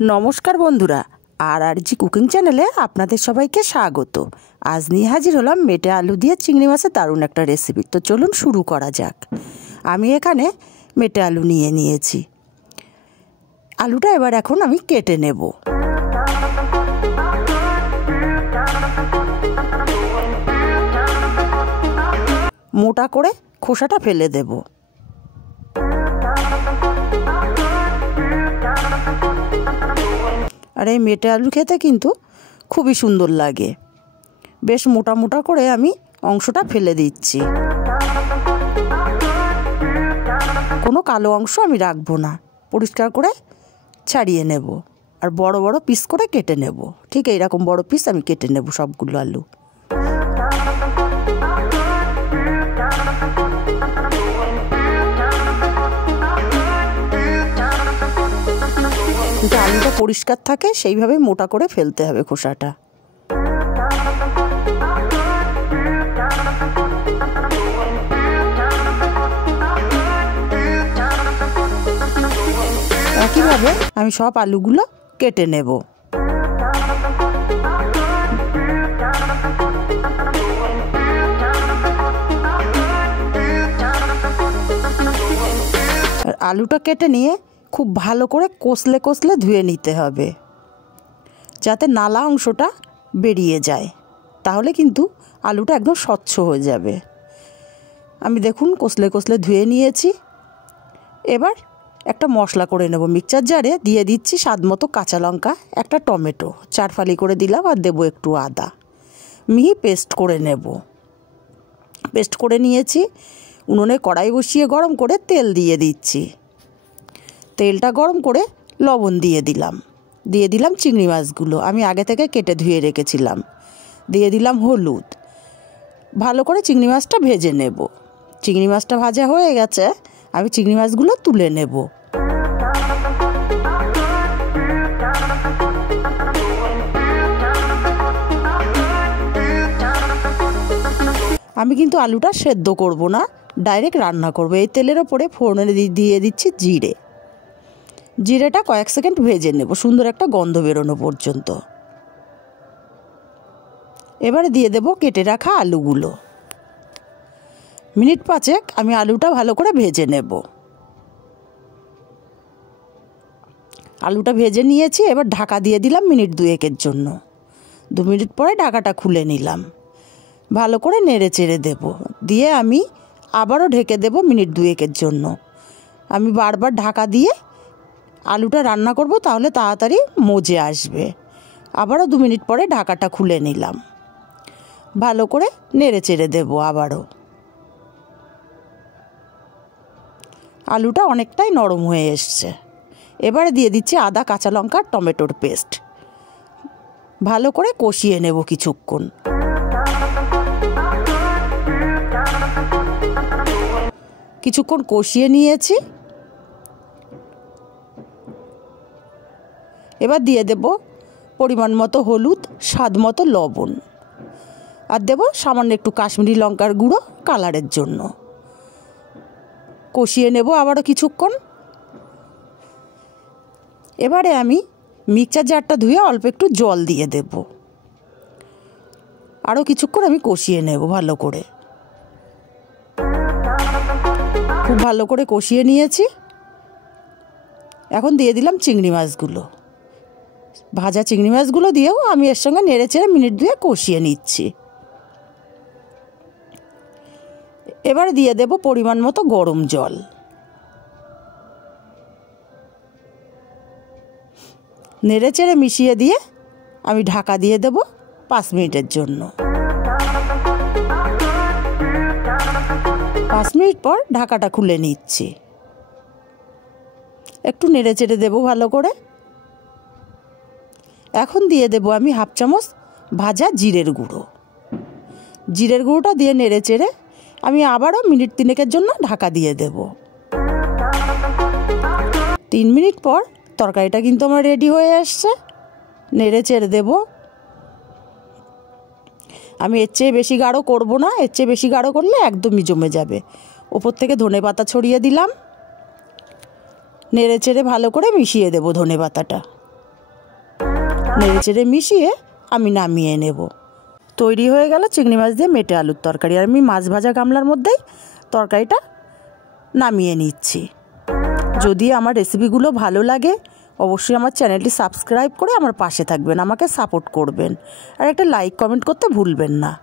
नमस्कार बंधुरा RG cooking चैनेले आपनादेर सबाइके स्वागत। आज निये हाजिर हलाम मेटे आलू दिए चिंगड़ी माछेर दारुण एकटा रेसिपि। तो चलुन शुरू करा जाक। आमी एखाने मेटे आलू निये नियेछि। आलूटा एबार एखन आमी केटे नेब। मोटा करे खोसाटा फेले देब। और ये मेटे आलू खेते किन्तु खूबई सुंदर लागे। बेश मोटा मोटा करे आमी अंशटा फेले दिচ্ছি। कोनो कालो अंश आमी राखबो ना, परिष्कार करे छाड़िए नेब और बड़ बड़ पिस करे केटे नेब। ठीक एरकम बड़ पिस आमी केटे नेब सबगुलो आलू। आलूटा परिष्कार थाके सेइभाবে मोटा करे फेलते हबे खोसाटा। একইভাবে আমি সব আলুগুলো কেটে নেব। आलूटा केटे निয়ে खूब भालो करे कषले कषले धुए निते हबे जाते नाला अंशटा बेरिये जाए, ताहले किन्तु आलूटा एकदम स्वच्छ हो जाबे। आमी देखुन कषले कषले धुए निয়েছি। एबार একটা মশলা করে নেব। মিক্সচার জারে দিয়ে দিচ্ছি স্বাদমতো কাঁচা লঙ্কা, একটা টমেটো 4 ফালি করে দিলাম আর দেব একটু আদা। মিহি পেস্ট করে নেব। পেস্ট করে নিয়েছি। উনুনে কড়াই বসিয়ে গরম করে তেল দিয়ে দিচ্ছি। তেলটা গরম করে লবণ দিয়ে দিলাম চিংড়ি মাছগুলো আমি আগে থেকে কেটে ধুয়ে রেখেছিলাম। দিয়ে দিলাম হলুদ। ভালো করে চিংড়ি মাছটা ভেজে নেব। চিংড়ি মাছটা ভাজা হয়ে গেছে, আমি চিংড়ি মাছগুলো তুলে নেব। আমি কিন্তু আলুটা সেদ্ধ করব না, ডাইরেক্ট রান্না করব। এই তেলের ওপরে ফোড়নে দিয়ে দিচ্ছি জিরে। জিরেটা কয়েক সেকেন্ড ভেজে নেব সুন্দর একটা গন্ধ বেরোনো পর্যন্ত। এবারে দিয়ে দেব কেটে রাখা আলুগুলো। মিনিট 5 আমি আলুটা ভালো করে ভেজে নেব। আলুটা ভেজে নিয়েছি, এবার ঢাকা দিয়ে দিলাম মিনিট 2 জন্য। 2 মিনিট পরে ঢাকাটা খুলে নিলাম। ভালো করে নেড়ে চেড়ে দেব। দিয়ে আমি আবারও ঢেকে দেব মিনিট 2 জন্য। আমি বারবার ঢাকা দিয়ে আলুটা রান্না করব, তাহলে তাড়াতাড়ি মজে আসবে। আবারও 2 মিনিট পরে ঢাকাটা খুলে নিলাম। ভালো করে নেড়ে চেড়ে দেব আবারও। আলুটা অনেকটাই নরম হয়ে এসছে। এবারে দিয়ে দিচ্ছি আদা, কাঁচা লঙ্কা, টমেটোর পেস্ট। ভালো করে কষিয়ে নেব কিছুক্ষণ। কিছুক্ষণ কষিয়ে নিয়েছি। এবার দিয়ে দেব পরিমাণ মতো হলুদ, স্বাদ মতো লবণ আর দেব সামান্য একটু কাশ্মীরি লঙ্কার গুঁড়ো কালারের জন্য। কষিয়ে নেব আবারও কিছুক্ষণ। এবারে আমি মিক্সচার জারটা ধুয়ে অল্প একটু জল দিয়ে দেব। আরও কিছুক্ষণ আমি কষিয়ে নেব ভালো করে। খুব ভালো করে কষিয়ে নিয়েছি। এখন দিয়ে দিলাম চিংড়ি মাছগুলো। ভাজা চিংড়ি মাছগুলো দিয়েও আমি এর সঙ্গে নেড়ে চেড়ে মিনিট 2 কষিয়ে নিচ্ছি। এবারে দিয়ে দেব পরিমাণ মতো গরম জল। নেড়ে চেড়ে মিশিয়ে দিয়ে আমি ঢাকা দিয়ে দেব 5 মিনিটের জন্য। 5 মিনিট পর ঢাকাটা খুলে নিচ্ছি। একটু নেড়ে চেড়ে দেব ভালো করে। এখন দিয়ে দেব আমি হাফ চামচ ভাজা জিরের গুঁড়ো। জিরের গুঁড়োটা দিয়ে নেড়ে চেড়ে আমি আবারও মিনিট 3 জন্য ঢাকা দিয়ে দেব। 3 মিনিট পর তরকারিটা কিন্তু আমার রেডি হয়ে আসছে। নেড়ে চেড়ে দেব। আমি এর চেয়ে বেশি গাঢ় করব না, এর চেয়ে বেশি গাঢ় করলে একদমই জমে যাবে। ওপর থেকে ধনেপাতা ছড়িয়ে দিলাম। নেড়ে চেড়ে ভালো করে মিশিয়ে দেব ধনেপাতাটা। নেড়েচেড়ে মিশিয়ে আমি নামিয়ে নেব। তৈরি হয়ে গেল চিংড়ি মাছ দিয়ে মেটে আলুর তরকারি। আর আমি মাছ ভাজা গামলার মধ্যেই তরকারিটা নামিয়ে নিচ্ছি। যদি আমার রেসিপিগুলো ভালো লাগে অবশ্যই আমার চ্যানেলটি সাবস্ক্রাইব করে আমার পাশে থাকবেন, আমাকে সাপোর্ট করবেন, আর একটা লাইক কমেন্ট করতে ভুলবেন না।